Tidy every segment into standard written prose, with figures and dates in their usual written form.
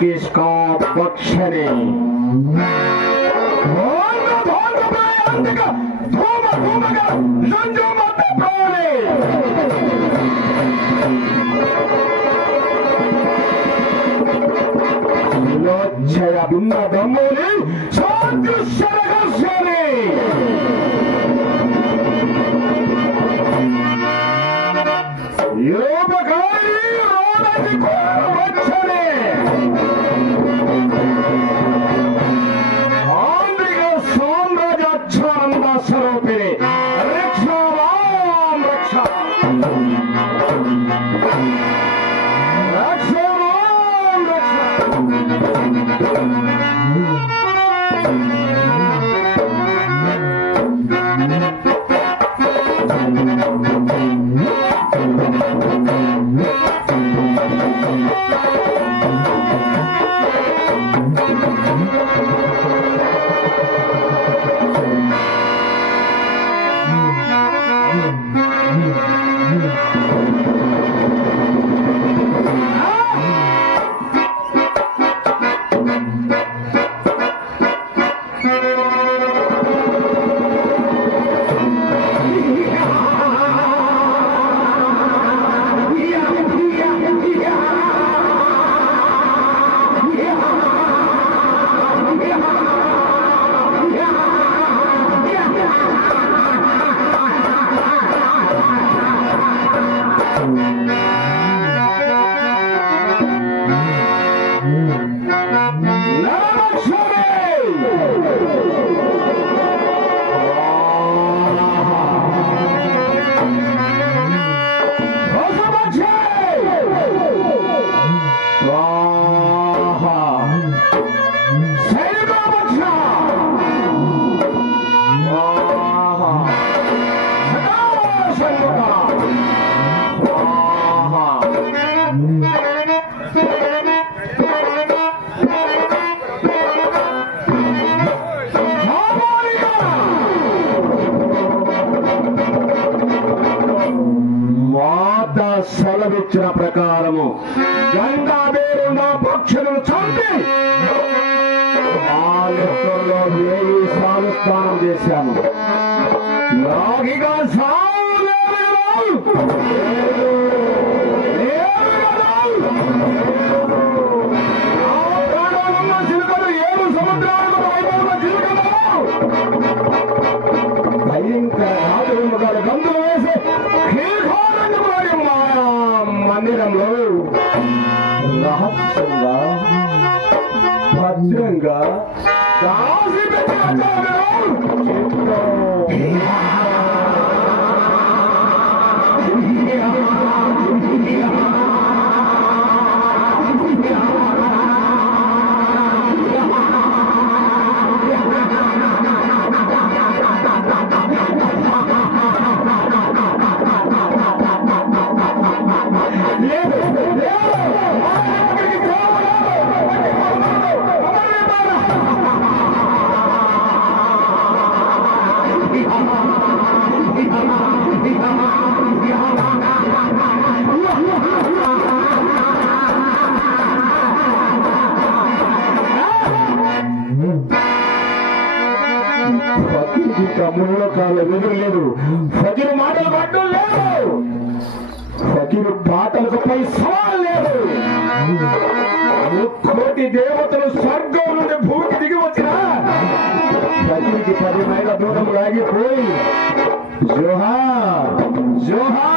किसका पक्ष ने भिन्न धर्मों సెలవిచ్చిన ప్రకారము గంగాబేరున్న పక్షులను చంపి ఆ లెక్కల్లో వేయి సార్లు స్నానం చేశాను. నాగిగా చిలుకలు 7 సముద్రాలకు వైభవంగా చిలుకలు భయంకర రాజుగారు గంతులు వేసి మందిరంలో రహస్యంగా భద్రంగా దాసి మూడో కాలం ఎదురు లేదు. ఫకీరు మాటలు పడ్డం లేదు. ఫకీరు పాటలకు పై సవాల్ లేదు. 1,000,000 దేవతలు స్వర్గం నుండి భూమికి దిగి వచ్చిన ఫకీరుకి 10 మైళ్ళ దూరం లాగిపోయి జోహా జోహా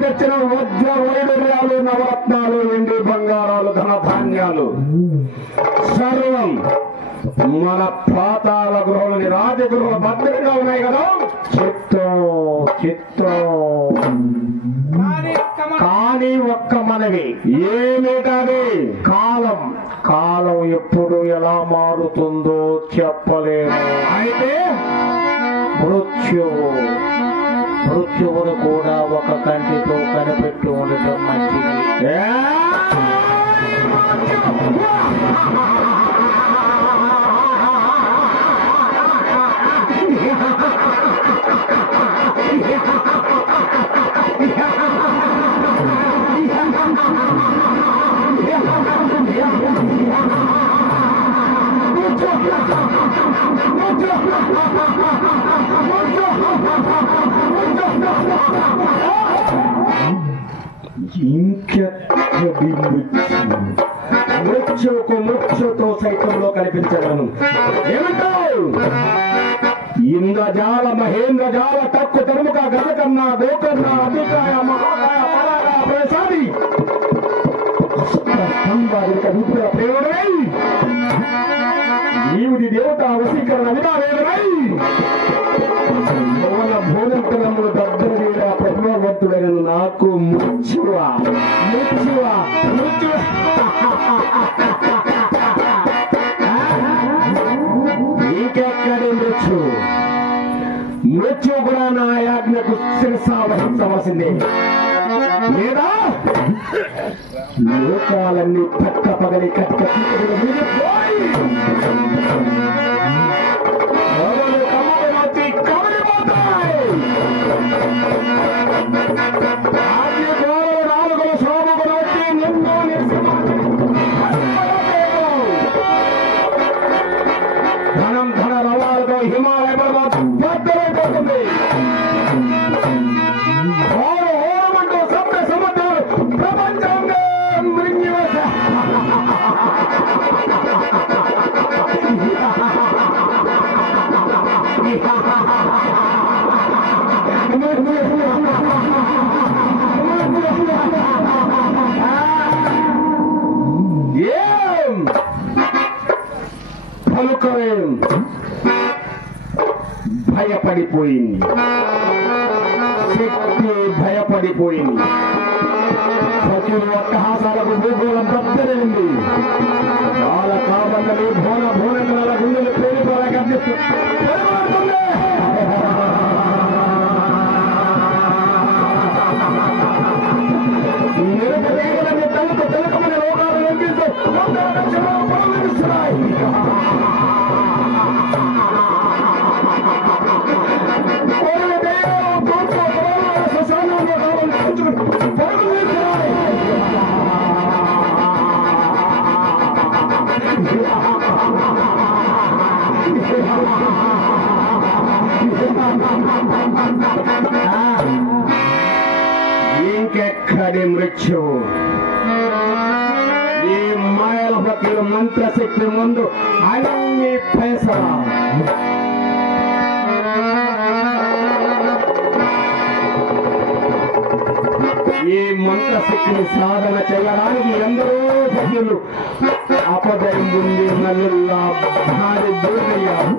తెచ్చిన వజ్ర వైడూర్యాలు నవరత్నాలు వెండి బంగారాలు ధనధాన్యాలు సర్వం మన పాతాళ గృహలని రాజగృహల భద్రంగా ఉన్నాయి కదా. కానీ ఒక్క మనవి ఏమిటది? కాలం కాలం ఎప్పుడు ఎలా మారుతుందో చెప్పలేము. అయితే మృత్యువును కూడా ఒక కంటితో కనిపెట్టి ఉండటం మంచిది. ఇంకెక్కడి మృత్యుతో సైతంలో కనిపించగలను. ఏమంటావు? ఇంద్రజాల మహేంద్రజాల తక్కు తరుముక గజ కన్నా గోకర్ణ అతికాయ మహాకాయ పరాగా ప్రసాది ప్రేమై నీవుది దేవత వశీకరణ విధావేదనై భోజనములు దగ్గర ప్రతిభావంతుడైన నాకు మృత్యువా ఇంకెక్కడి మృత్యు కూడా నా యాజ్ఞకు శిరసా వహించవలసిందే, లేదా లోకాలన్నీ పక్క పగలి కట్ట ధనం ధన రవాలతో హిమాలయ పర్వతం బద్దలైపోతుంది. హోరమంటూ సప్త సముద్రాలు ప్రపంచంగా మృంగివేశ పలుకవేం భయపడిపోయింది, శక్తి భయపడిపోయింది. సచివులు అట్టహాసాలకు భూగోళం బద్దలైంది. వాళ్ళ కాబట్టలు భోనకల గుండెలు పేరుకోలేక నిరుపదేగులని తెలుకమని లోకాలు నిర్మిస్తూ పొందిస్తున్నాయి. ఇంకెక్కడి మృత్యువు? ఈ మాయల భక్తుల మంత్రశక్తి ముందు అన్ని పైసలా. ఈ మంత్రశక్తిని సాధన చేయడానికి ఎందరో భక్తులు అపదయం ఉంది నల్లుల్లా భారీ దూరయ్యారు.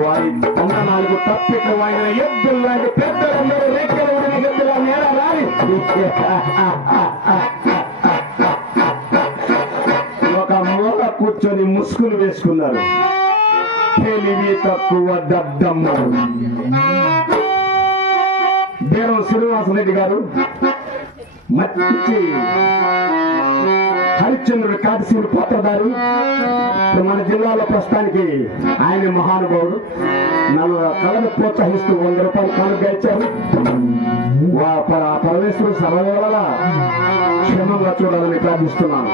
వారి బంధనాలకు తప్పిక వాయిన ఎద్దులు లాంటి పెద్దలందరూ రెక్కలు ఎద్దుల నేల రాని ఒక మూల కూర్చొని ముసుగులు వేసుకున్నారు. తెలివి తక్కువ దద్దమ్మలు. బీరం శ్రీనివాసరెడ్డి గారు మంచి హరిశ్చంద్రుడి కాటిసీలు పాత్రధారి. మన జిల్లాలో ప్రస్తుతానికి ఆయన మహానుభావుడు. నన్ను కళను ప్రోత్సహిస్తూ 100 రూపాయలు కానుక ఇచ్చారు. పరమేశ్వరుడు సర్వవేళ క్షేమంగా చూడాలని ప్రార్థిస్తున్నాను.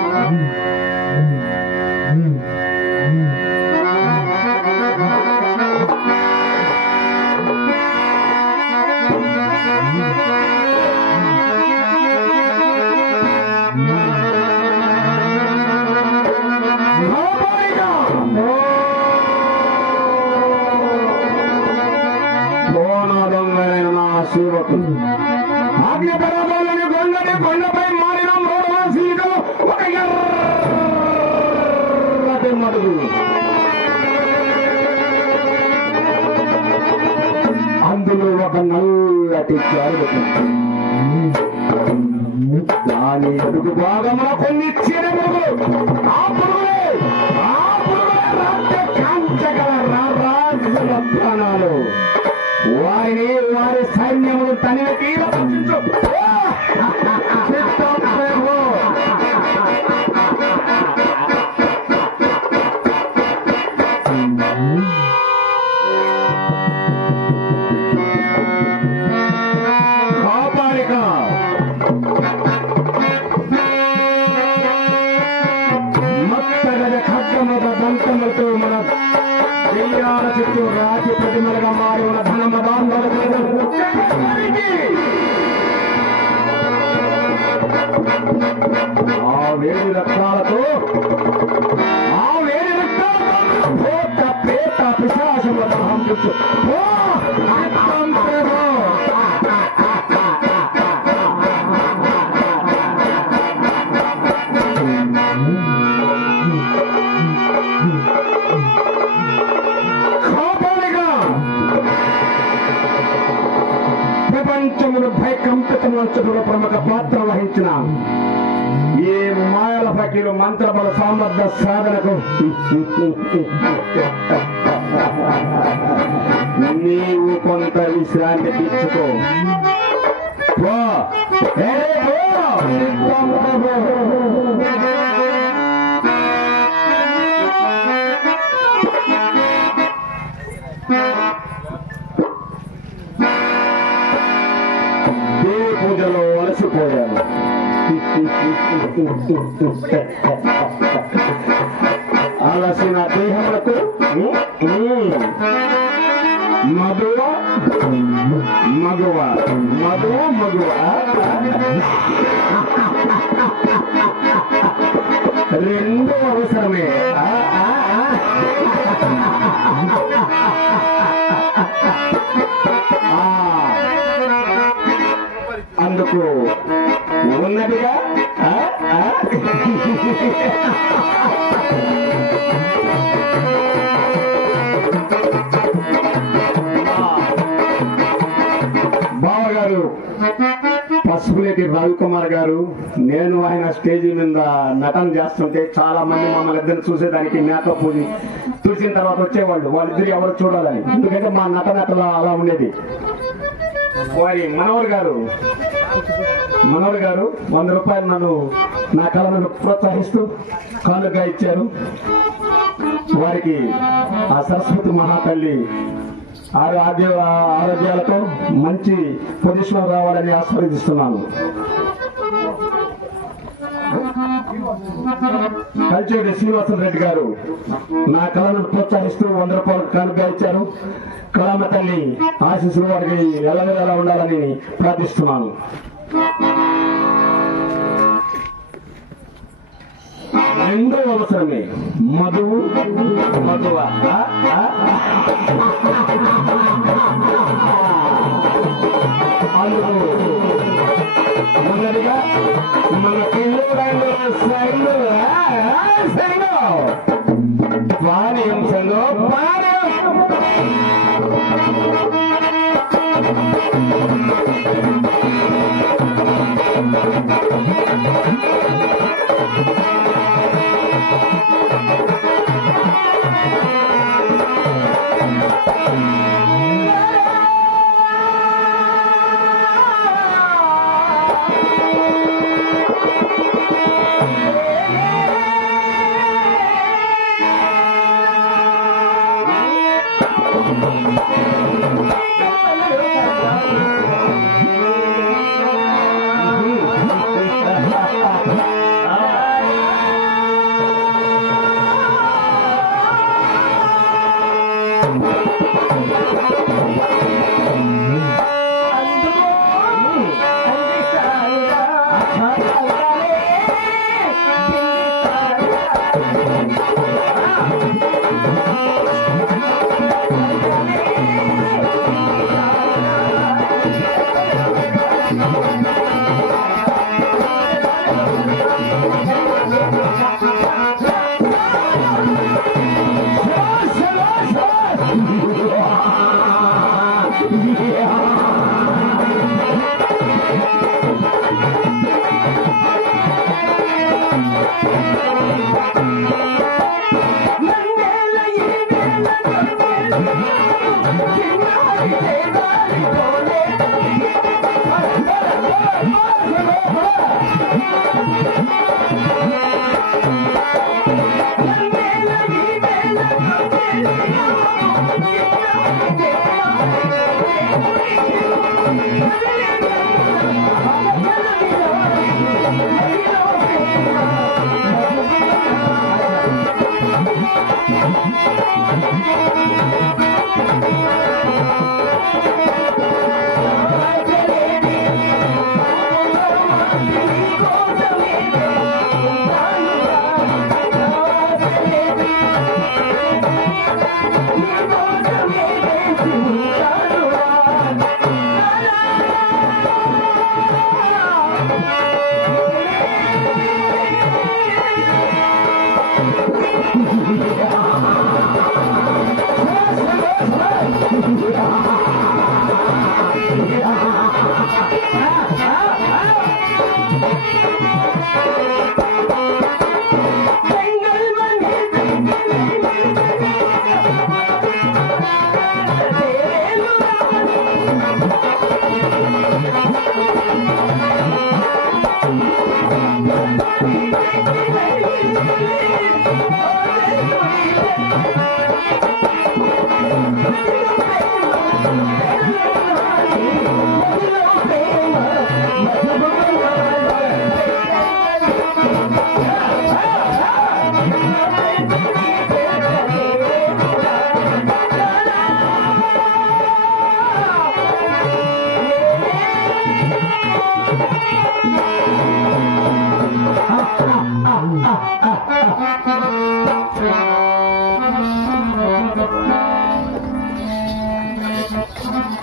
అగ్నిపర్వతంలోని కొండపై మారిన మూడవ ఒక ఎర్రటి మడుగు, అందులో ఒక నల్లటి జారు, దాని అడుగు భాగంలో కొన్ని చిరములు, ఆ పురుగులే రాజ్య కాంచగల రాజుల ప్రాణాలు. వారిని వారి సైన్యములు తనివి తీర కాపాడిక మత్తగజ ఖడ్గమద దంతములతో మన దెయ్యాల చుట్టూ రాతి ప్రతిమలుగా మారి ఉన్న ఆ వేడి రక్తాలతో భూత ప్రేత పిశాచములను హంపించు. ప్రపంచమును భయకంపితమర్చడంలో ప్రముఖ పాత్ర వహించిన ఏ మాయల ఫకీలు మంత్రబల సామర్థ్య సాధనకు నీవు కొంత విశ్రాంతి తీర్చుకో. దేవి పూజలో అలసిపోయాను. అలసిన దేహములకు మగువ రెండు అవసరమే. అందుకు ఉన్నదిగా బావగారు పసుపులేటి రవికుమార్ గారు, నేను ఆయన స్టేజీ మీద నటన చేస్తుంటే చాలా మంది మమ్మల్ని ఇద్దరు చూసేదానికి మేకప్ చూసిన తర్వాత వచ్చేవాళ్ళు. వాళ్ళిద్దరు ఎవరు చూడాలని, ఎందుకంటే మా నటన అలా ఉండేది. వారి మనోహర్ గారు 100 రూపాయలు నన్ను నా కళను ప్రోత్సహిస్తూ కానుకగా ఇచ్చారు. వారికి ఆ సరస్వతి మహాతల్లి ఆరోగ్యాలతో మంచి పొజిషన్ రావాలని ఆస్వాదిస్తున్నాను. కలిచేటి శ్రీనివాసరెడ్డి గారు నా కళను ప్రోత్సహిస్తూ 100 రూపాయలు కానుకగా ఇచ్చారు. కళామ తల్లి ఆశీస్సులు వారికి ఎల్లవేళలా ఉండాలని ప్రార్థిస్తున్నాను. రెండో అవసరమే మధువు అందుకు మొదటిగా మన పిల్లు సైన్లు పానీయంలో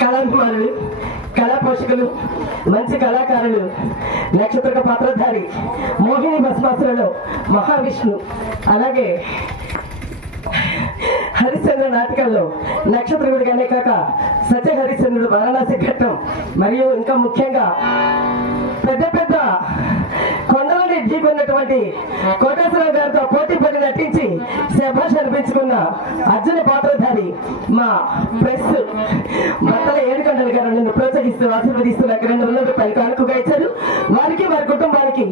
కళాభిమానులు, కళా పోషకులు, మంచి కళాకారులు, నక్షత్ర పాత్రధారి మోహిని భస్మాసులలో మహావిష్ణు, అలాగే హరిశ్చంద్ర నాటకాల్లో నక్షత్రగుడిగానే కాక సత్య హరిశ్చంద్రుడు వారణాసి ఘట్టం, మరియు ఇంకా ముఖ్యంగా పెద్ద పెద్ద కొండలని ఢీకొన్నటువంటి కోటేశ్వరరావు గారితో పోటీ పడి నటించి శభాష్ అనిపించుకున్న అర్జున పాత్రధారి మా ప్రెస్ మత్తల ఏడుకొండల గారు నన్ను ప్రోత్సహిస్తూ ఆశీర్వదిస్తూ నాకు 200 రూపాయలు కానుకగా ఇచ్చారు. వారికి వారి కుటుంబానికి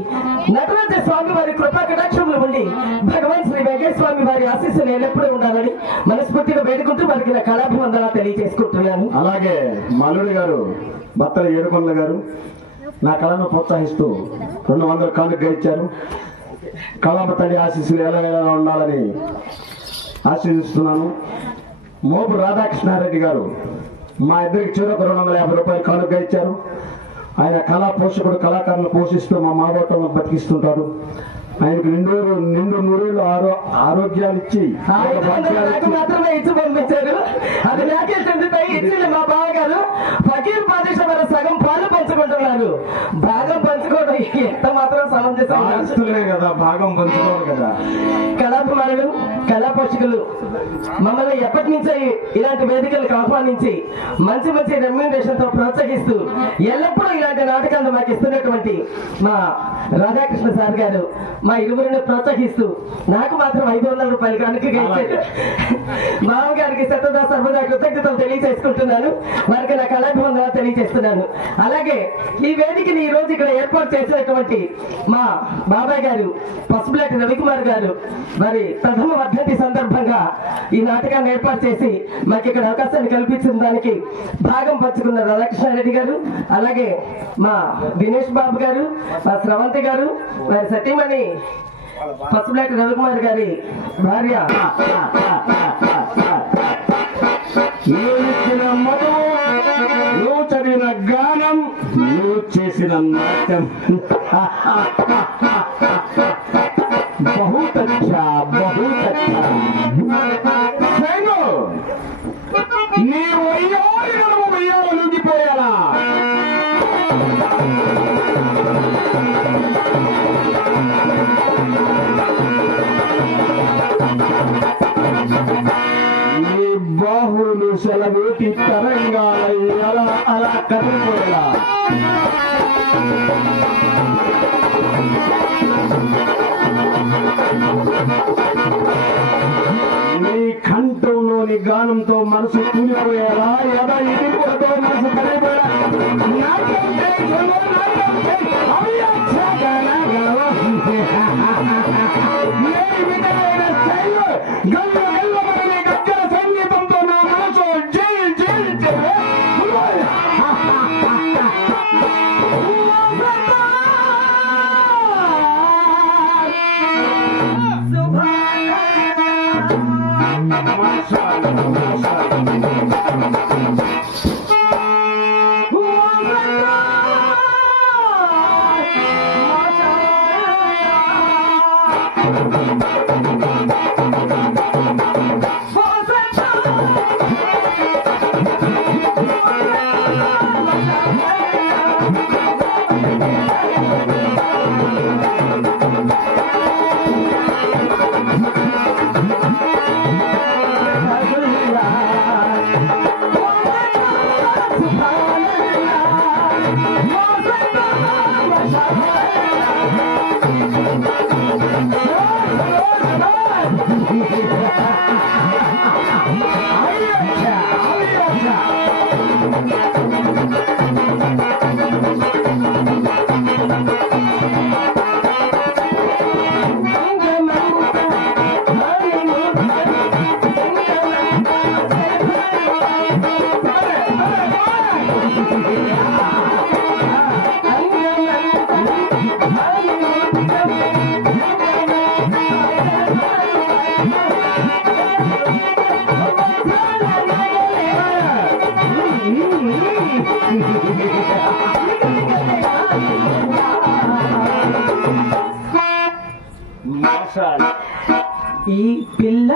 నటరాజ స్వామి వారి కృపా కటాక్షములు ఉండి భగవాన్ శ్రీ వెంకటేశ్వర స్వామి వారి ఆశీస్సులు ఎల్లప్పుడూ ఉండాలని మనస్ఫూర్తిగా వేడుకుంటూ వారికి నా కళాభివందన తెలియజేసుకుంటున్నాను. అలాగే మల్లుడి గారు మత్తల ఏడుకొండల గారు నా కళను ప్రోత్సహిస్తూ 200 కానుకగా ఇచ్చారు. కళామ తల్లి ఆశీస్సులు ఎలా ఉండాలని ఆశీర్దిస్తున్నాను. మోపు రాధాకృష్ణారెడ్డి గారు మా ఇద్దరికి చివరకు 250 రూపాయలు కానుకగా ఇచ్చారు. ఆయన కళా పోషకుడు, కళాకారులు పోషిస్తూ మా మాబోటంలో బతికిస్తుంటారు. ఆయనకు నిండు నూరేళ్ళు ఆరోగ్యాలు ఇచ్చి మాత్రమే ఇచ్చి పంపించారు. అది నాకే చెందుతాయి ఇచ్చింది మా బావగారు. ఫకీర్ పాదేశ వారు సగం పాలు పంచుకుంటున్నారు. భాగం పంచుకోవడం ఎంత మాత్రం సమంజసమే కదా, భాగం పంచుకోవాలి కదా. కళాభిమానులు, కళా పోషకులు మమ్మల్ని ఎప్పటి నుంచో ఇలాంటి వేదికలకు ఆహ్వానించి మంచి మంచి రెమ్యూనరేషన్ తో ప్రోత్సహిస్తూ ఎల్లప్పుడూ ఇలాంటి నాటకాలను మాకు ఇస్తున్నటువంటి మా రాధాకృష్ణ సార్ గారు మా ఇరువురిని ప్రోత్సహిస్తూ నాకు మాత్రం 500 రూపాయలు కానుకగా ఇచ్చారు. మామగారికి సతదా సర్వదా కృతజ్ఞతలు తెలియజేసుకుంటున్నాను. వారికి నా కళాభివందన తెలియజేస్తున్నాను. అలాగే ఈ వేదికని ఈ రోజు ఇక్కడ ఏర్పాటు చేసినటువంటి మా బాబాయ్ గారు పసుపులేటి రవికుమార్ గారు వారి ప్రథమ వర్ధంతి సందర్భంగా ఈ నాటకాన్ని ఏర్పాటు చేసి మాకు ఇక్కడ అవకాశాన్ని కల్పించిన దానికి భాగం పంచుకున్న రాధాకృష్ణారెడ్డి గారు, అలాగే మా దినేష్ బాబు గారు, మా స్రవంతి గారు, వారి సతీమణి పసుపులేటి రవికుమార్ గారి భార్య, నువ్వు చదివిన గానం, నువ్వు చేసిన నాట్యం बहुत अच्छा, बहुत अच्छा. నీ ఉయ్యాలు లొంగిపోయాలా? నీ బాహువులు సెలవేటి తరంగాల అలా అలా కదిలిపోయేలా. నీ కంఠంలోని గానంతో మనసు కూలిపోయేలా, ఎదా ఇదిపోతో మనసు కలిపోయేలా. గగ్గర సంగీతంతో నా మనసు జై జై జై. ఈ పిల్ల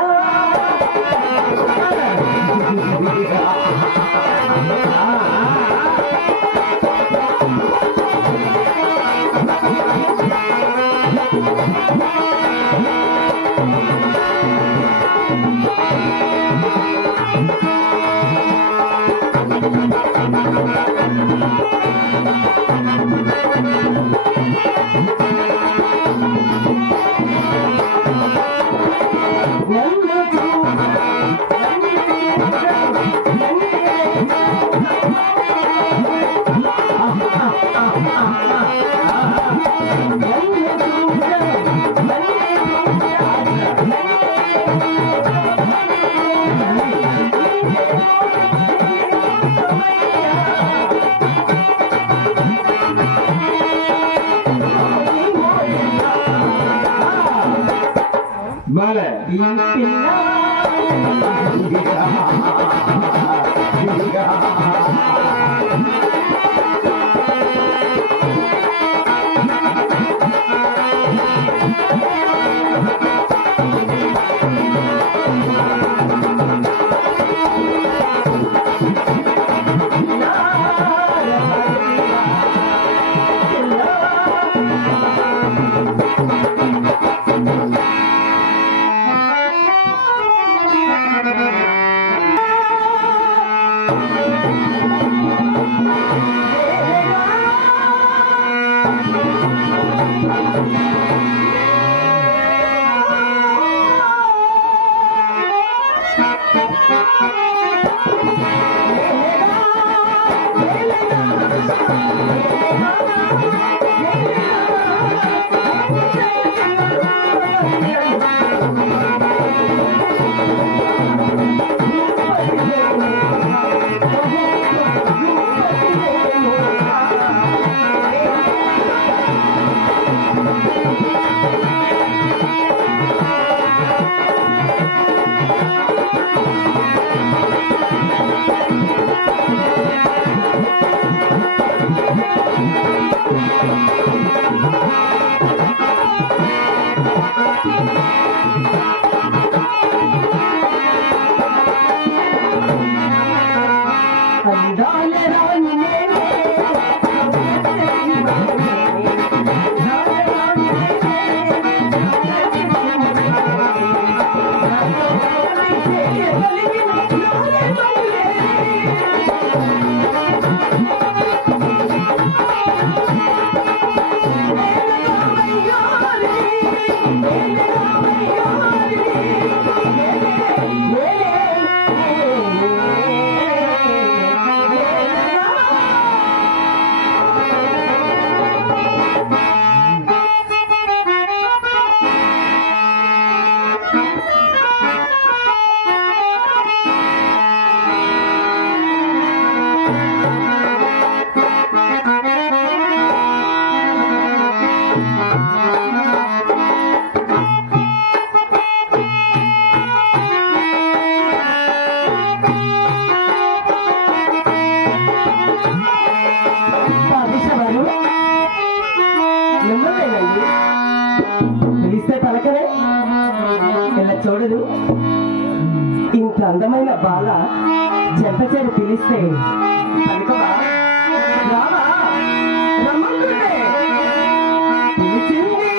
చూడదు ఇంత అందమైన బాల చెంత చేరి పిలిస్తే పలుకవా? రావా? రమ్మంటుంటే పిలిచింది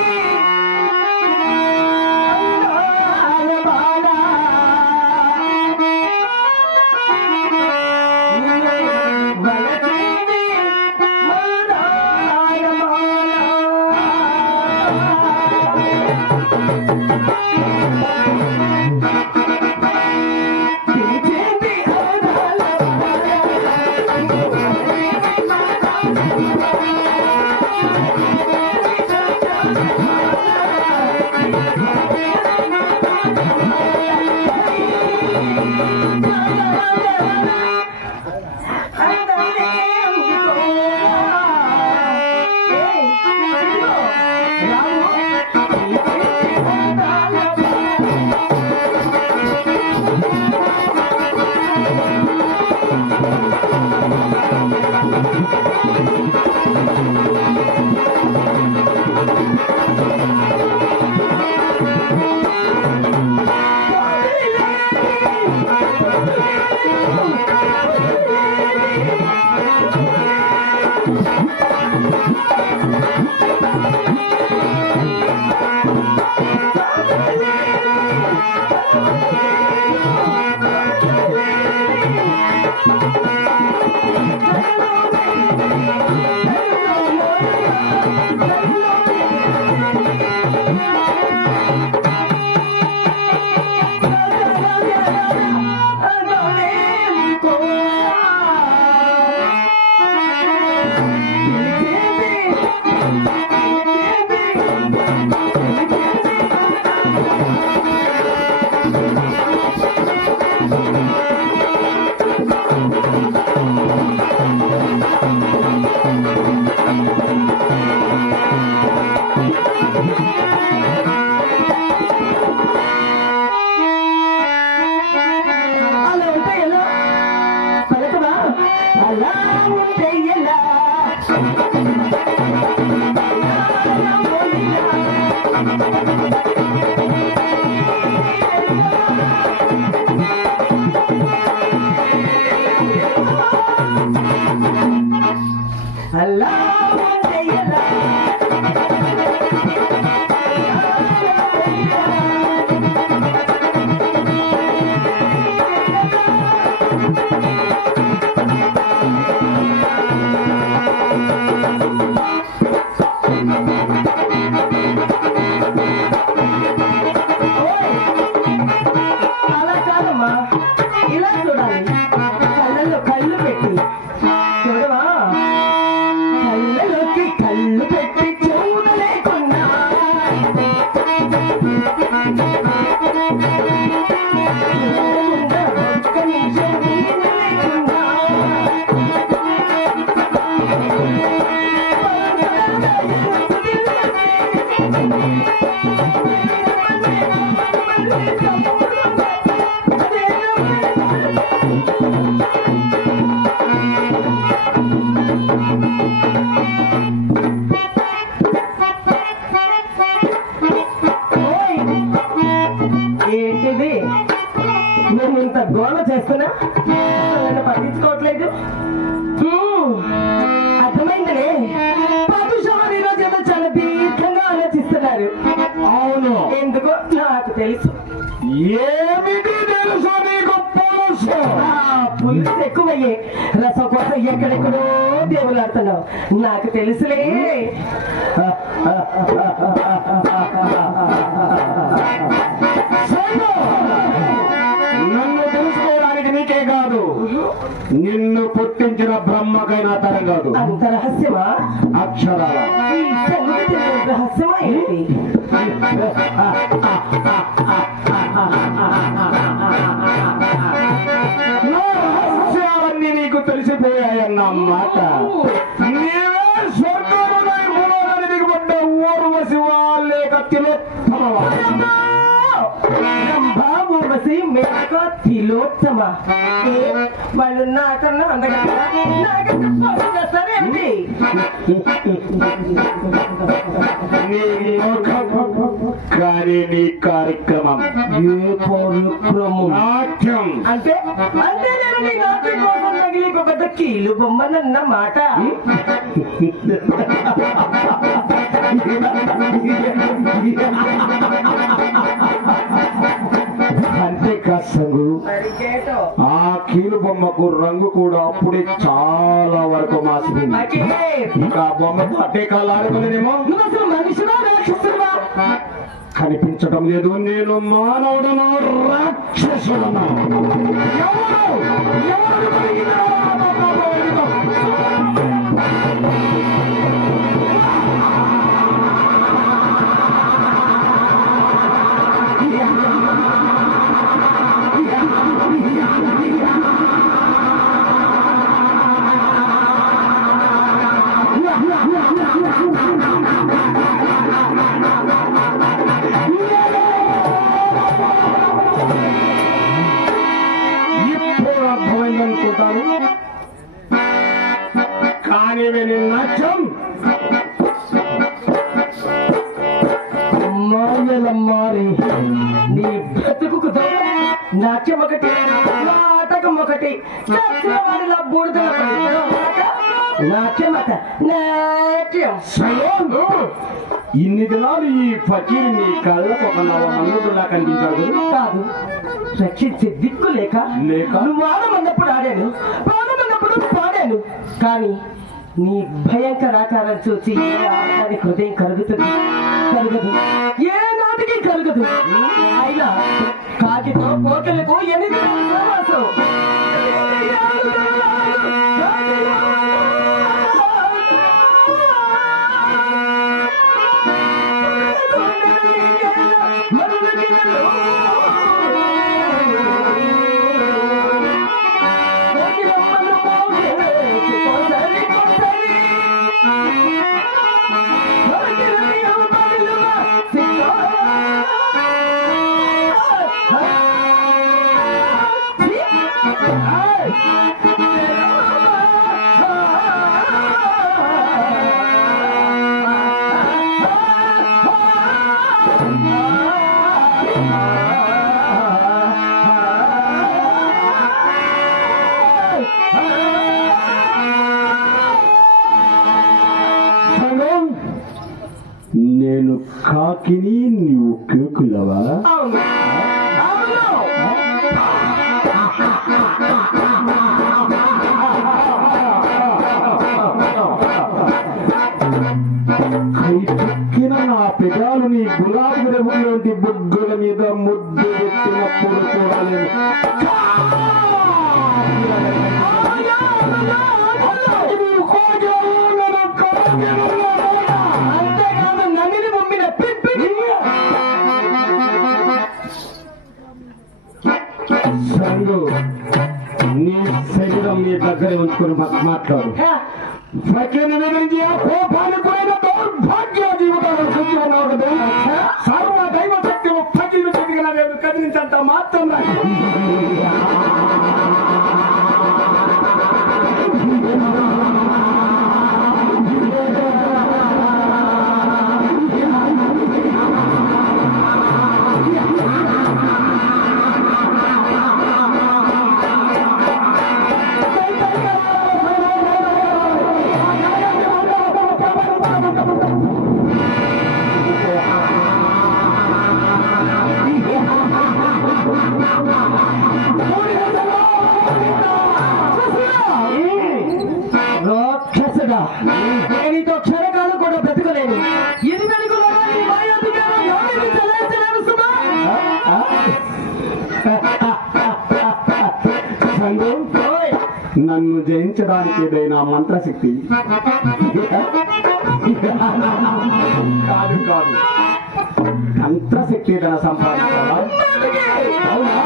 అందాల బాల. వలచింది మందార మాల. నాకు తెలుసులే. నన్ను తెలుసుకోవడానికి నీకే కాదు, నిన్ను పుట్టించిన బ్రహ్మకైనా తరం కాదు. అంత రహస్యమా? అక్షరాల రహస్యమా ఏంటి? రహస్యాలన్నీ నీకు తెలిసిపోయాయన్న మాట. నీవే స్వర్గంలో భూలోకాన్ని దిగుబడ్డ ఊర్వశివా లేక తిలోత్తమవా? ఊర్వశి మేక తిలోత్తమ. వాళ్ళు నాకన్నా అందగా చేస్తారేమిటి? కానీ నీ కార్యక్రమం నాట్యం అంటే అంటే నేను నీ నాట్యం కోసం తగిలి ఒక పెద్ద కీలు బొమ్మనన్న మాట. అంతేకాదు సంగు, ఆ కీలు బొమ్మకు రంగు కూడా అప్పుడే చాలా వరకు మాసిపోయింది. ఇంకా బొమ్మకు అట్టే కాలు ఆడుకోలేదేమో. మనిషినా రాక్షసుడా? కనిపించడం లేదు. నేను మానవుడను రాక్షసుడను. ఇప్పుడు అర్థమైందనుకుంటాను, కానీ ఫకిని నాట్యం మాయల మారి నీ బ్రతుకు నాట్యం ఒకటి నాటకం ఒకటి వారిలా బూడిదల నాట్యం అట నాట్యం. ఇన్ని దినాలు ఈ ఫకీర్ నీ కళ్ళకు ఒక నవ్వుడులా కనిపించాడు కాదు, రక్షించే దిక్కు లేక లేక నువ్వు ఆడమన్నప్పుడు ఆడాను, పాడమన్నప్పుడు పాడాను. కానీ నీ భయంకర ఆకారం చూసి ఏ ఆడదాని హృదయం కలుగుతుంది? కలుగదు, ఏ నాటికి కలుగదు. అయినా కాకితో కోకలకు ఎనిమిది సమాసం. నేను కాకిని నీవు కేకులవా? కైపెక్కిన నా పెదాలు నీ గులాబీ రంగులోంటి బుగ్గల మీద ముద్దు పెట్టినప్పుడు కూడా నీ శరీరం నీ దగ్గరే ఉంచుకొని మాట్లాడు. ఫకీర్ని వివరించి ఆ కోపానికి కూడా దౌర్భాగ్య జీవితాలు సృష్టి ఉన్నావు కదా. సర్వ దైవ శక్తి ఫకీరు చెదిగిన నేను కదిలించంత మాత్రం రాక్షసుడా, నేనితో క్షణకాలం కూడా బ్రతకలేను. ఇది వెలుగులో నన్ను జయించడానికి ఏదైనా మంత్రశక్తి? కాదు కాదు, మంత్రశక్తి ఏదైనా సంపాదించాలా? అవునా?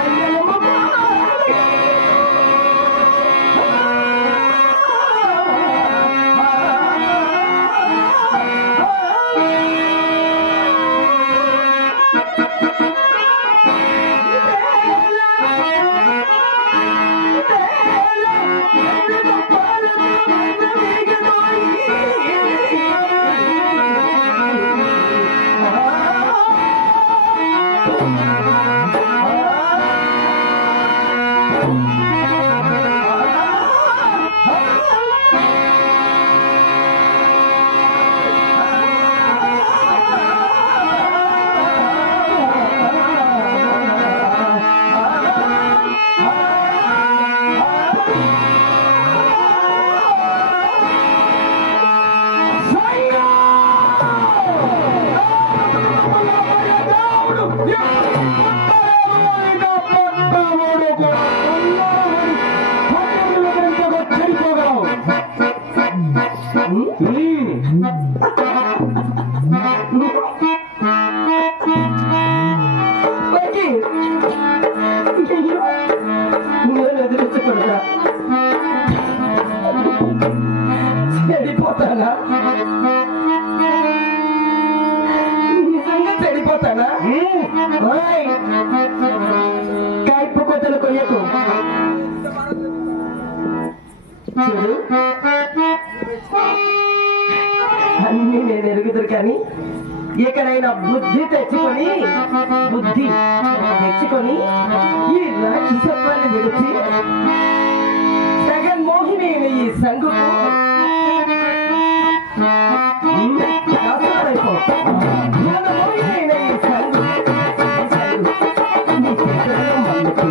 Maya నేను ఎదురించకుండా చెడిపోతానా? నిజంగా చెడిపోతానా? కాయపు కొత్తలు కొయ్యకు చూడు, అన్ని నేను ఎరుగుదురు కానీ ఎక్కడైనా బుద్ధి తెచ్చుకొని ఈ రాక్షసత్వాన్ని విడిచి జగన్మోహిని ఈ సంఘకు దాసుడైపో. జగన్మోహిని ఈ సంఘు నీ చేతుల్లో మన్నుకు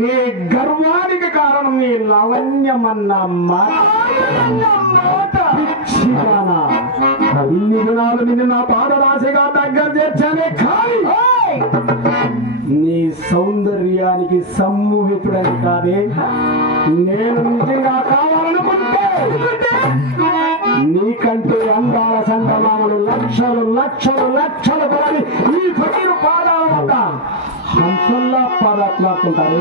నీ గర్వానికి కారణం నీ లావణ్యమన్న మాట. ఇన్ని దినాలు నిన్ను నా పాదరాశిగా దగ్గర చేర్చానే కానీ నీ సౌందర్యానికి సమ్మోహితుడని కాదే. నేను నిజంగా కావాలనుకుంటే నీకంటే అందాల సంతమానులు లక్షలు లక్షలు లక్షలు పడాలి ఈ ఫకీరు పాదాల వద్ద హంసల్లా పాదాట్లాడుతుంటారు.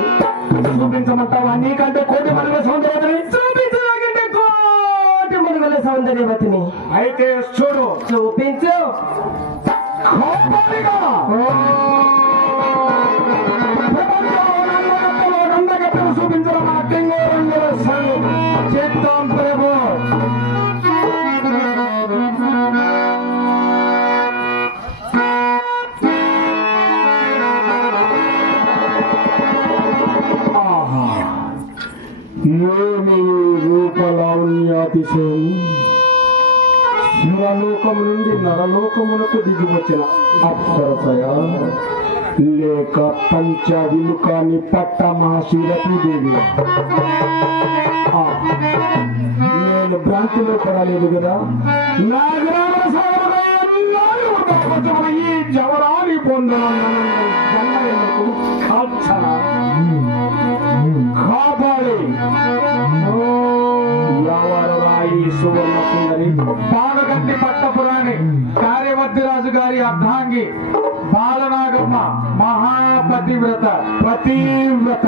చూపించమంటావా నీకంటే కోటి మనుగల సౌందర్యవతిని? చూపించడాకంటే కోటి మనుగల సౌందర్యవతిని అయితే చూడు, చూపించు. చూపించడం చేద్దాం ప్రభు. ఏమి రూపలావణ్యాతిశయం! శివలోకము నుండి నరలోకమునకు దిగి వచ్చిన అప్సరసయ లేక పంచ విలుకాని పట్ట మహాశివతీదేవి. నేను భ్రాంతిలో పడలేదు కదా. నా గ్రామ ఈ జవరాలి పొందకు కాపాడి ఎవరాయి సువర్ణ సుందరి పాలగంటి పట్టపురాణి కార్యవర్తిరాజు గారి అర్ధాంగి బాలనాగమ్మ మహాపతివ్రత పతివ్రత.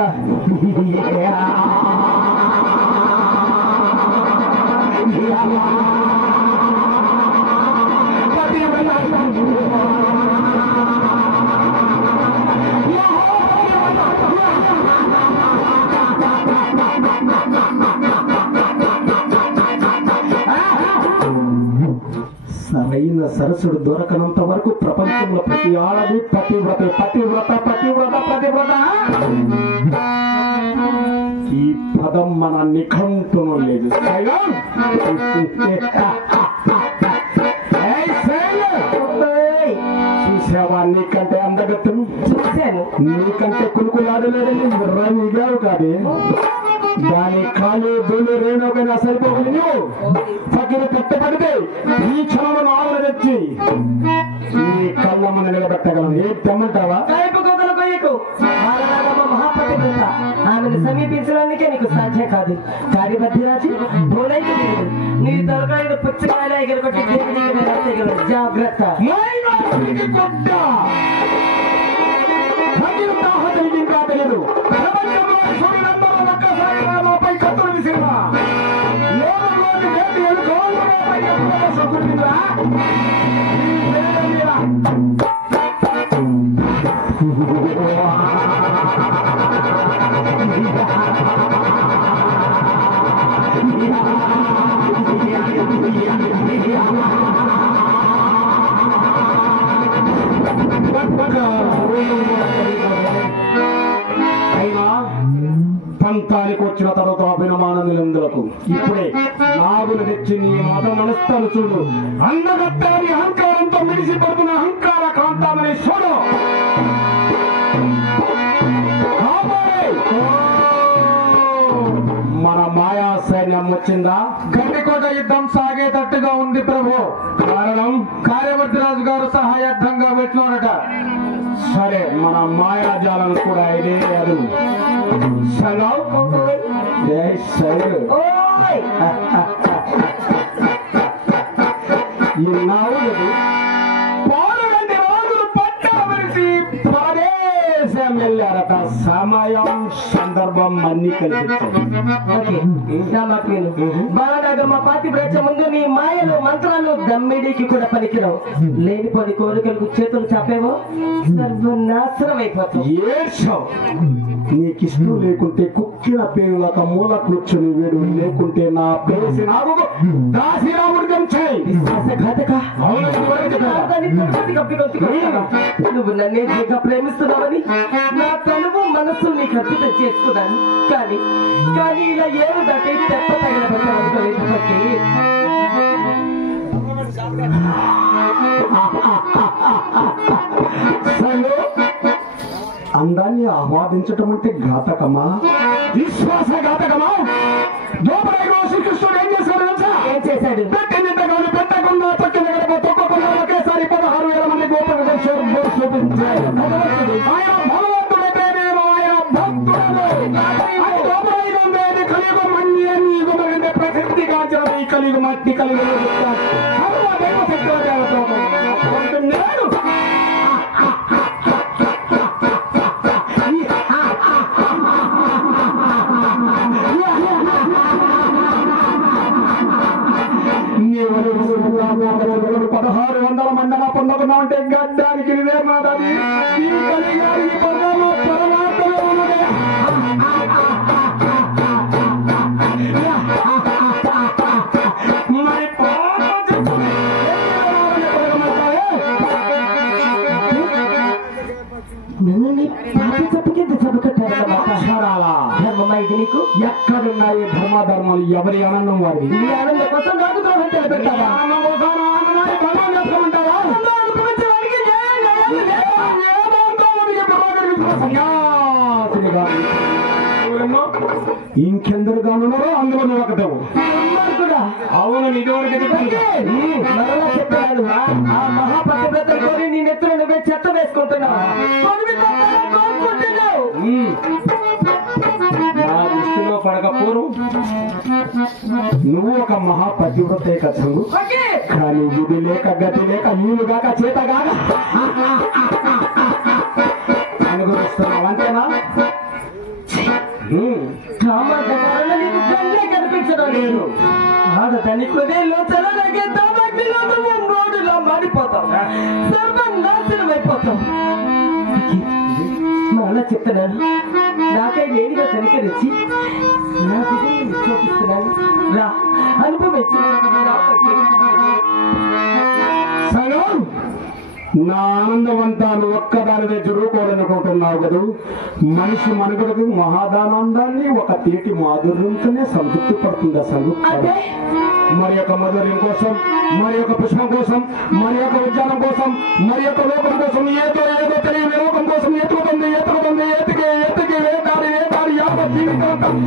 సరైన సరస్సుడు దొరకనంత వరకు ప్రపంచంలో ప్రతి ఆడది పతివ్రత పతివ్రత పతివ్రత పతివ్రత. ఈ పదం మన నిఘంటును లేదు. చూసావా నీకంటే అందగత్తను? చూశాను. నీకంటే కులుకులాడలేదని రవిగావు కాదే. దాని కాలు దూలు రేణుకైనా సరిపోగలి నువ్వు పక్కన కట్టబడితే ఈ క్షణంలో ఆవులు తెచ్చి నీ కళ్ళ మన నిలబెట్టగలను. ఏం తెమ్మంటావా? మహాపతివ్రత ఆమెను సమీపించడానికే నీకు సాధ్యం కాదు. కార్యవర్తిరాజు బోలైకి లేదు. నీ తలకాయలు పుచ్చకాయలు ఎగరగొట్టి జాగ్రత్త. ఇంకా తెలియదు. ఒక్కసారి కత్తులు విసిరివా అయినా పంతానికి వచ్చిన తర్వాత అభినమాన నిలందులకు ఇప్పుడే నాగులు తెచ్చి నీ మత మనస్తాను చూడు. అందగత్తాని అహంకారంతో మిడిసి పడుతున్న అహంకార కాంతామని చూడు. మన మాయా సైన్యం వచ్చిందా? గండికోట యుద్ధం సాగేటట్టుగా ఉంది ప్రభు. కారణం కార్యవర్తిరాజు గారు సహాయార్థంగా పెట్టినట. సరే మన మాయాజాలను కూడా ఇదే అదు. ఇన్నావు లేదు పాలుగంటి రోజులు పట్టావలసి ప్రదేశం వెళ్ళారట. సమయం సందర్భం అన్ని కలిసి బాలనాగ మా పాతి బ్రచ్చ ముందు నీ మాయలు మంత్రాలు దమ్మిడికి కూడా పనికిరావు. లేనిపోని కోరికలకు చేతులు చాపేమో సర్వనాశనం అయిపోతావు. ఏడ్చావు. నీకిష్టం లేకుంటే కుక్కిన పేరులక మూల కూర్చుని వేడు, లేకుంటే నా పేసి నాకు దాసిరాముడికం చేయి. నువ్వు నన్నే దిగ్గా ప్రేమిస్తున్నావని నా తనువు మనస్సు నీకు అద్భుతం చేసుకున్నాను. కానీ కానీ ఇలా ఏడు దాటి తెప్ప తగిన పెట్టాలనుకోలేకపోతే అందాన్ని ఆహ్వాదించటం అంటే ఘాతకమా, విశ్వాసఘాతకమా? దోపడైన శ్రీకృష్ణుడు ఏం చేశాడు తెలుసా? ఏం చేశాడు? పెట్టిందింతగాను పెట్టకుండా తొక్కిన గడప తొక్కకుండా ఒకేసారి 16,000 మంది గోపురం చూపించాడు. ఆయన భగవంతుడైతే నేను ఆయన భక్తుడను. కలియుగం అన్ని అన్ని యుగములంటే ప్రసిద్ధిగాంచిన ఈ కలియుగం మట్టి కలియుగం నేను నీవు 1600 మండల పొందకున్నావంటే గడ్డానికి నిర్మాది ఈ కలిగారి పదము పరమాత్మలో ఉన్నదే. మరి ధర్మమా ఇది నీకు? ఎక్కడున్నాయి ధర్మాధర్మాలు? ఎవరి ఆనందం వారి? నీ ఆనందం కోసం నాకు ద్రోహం తెలిపెట్టావా? ఇంకెందరు గానున్నారో అందులో నువ్వు ఒకటవు. అవును, ఇదివరకు మరలా చెప్పాను. ఆ మహాపతివ్రతలు కోరి నీ నెత్తులు నువ్వే చెత్త వేసుకుంటున్నావు. నా దృష్టిలో పడకపోరు నువ్వు ఒక మహాపతివ్రతే కచంగు. కానీ ఇది లేక గతి లేక నీళ్ళు గాక చేత గాక అనుభవిస్తున్నావు అంతేనా? కనిపించడం లేదు. ఆడదాని కొదేలో చల్లగా దాబాగ్నిలో నువ్వు రోడ్డులో మాడిపోతావు, సర్వనాశనం అయిపోతావు. మరలా చెప్తున్నాను, నాకై నేనుగా కనికరించి నా విజయం చూపిస్తున్నాను. రా అనుభవించి నా ఆనందవంతాన్ని ఒక్కదానిదే జరుగుకోవాలనుకుంటున్నావు కదా. మనిషి మనుగడకు మహాదానందాన్ని ఒక తీటి మాధుర్యంతోనే సంతృప్తి పడుతుంది. సంతృప్తి మరి యొక్క మధుర్యం కోసం, మరి యొక్క పుష్పం కోసం, మరి యొక్క ఉద్యానం కోసం, మరి యొక్క లోకం కోసం ఏదో ఏదో తెలియని లోకం కోసం ఎత్తుకుతుంది ఎత్తుకుతుంది ఎత్తికి ఎత్తికి వేటాడి వేటాడి యావత్ జీవితం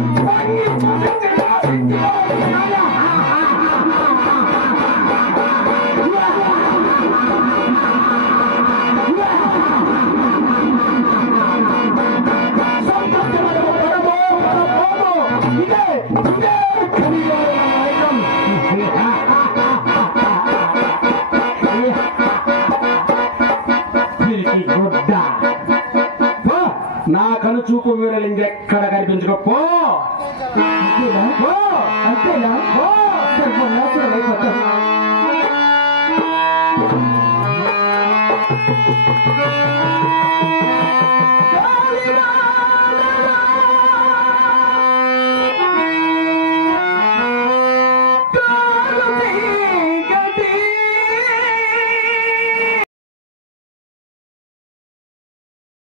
నా కను చూపు వీరలు ఇంకెక్కడ కనిపించకపో. అంతేనా? సర్వనాశనం అయిపోతావు.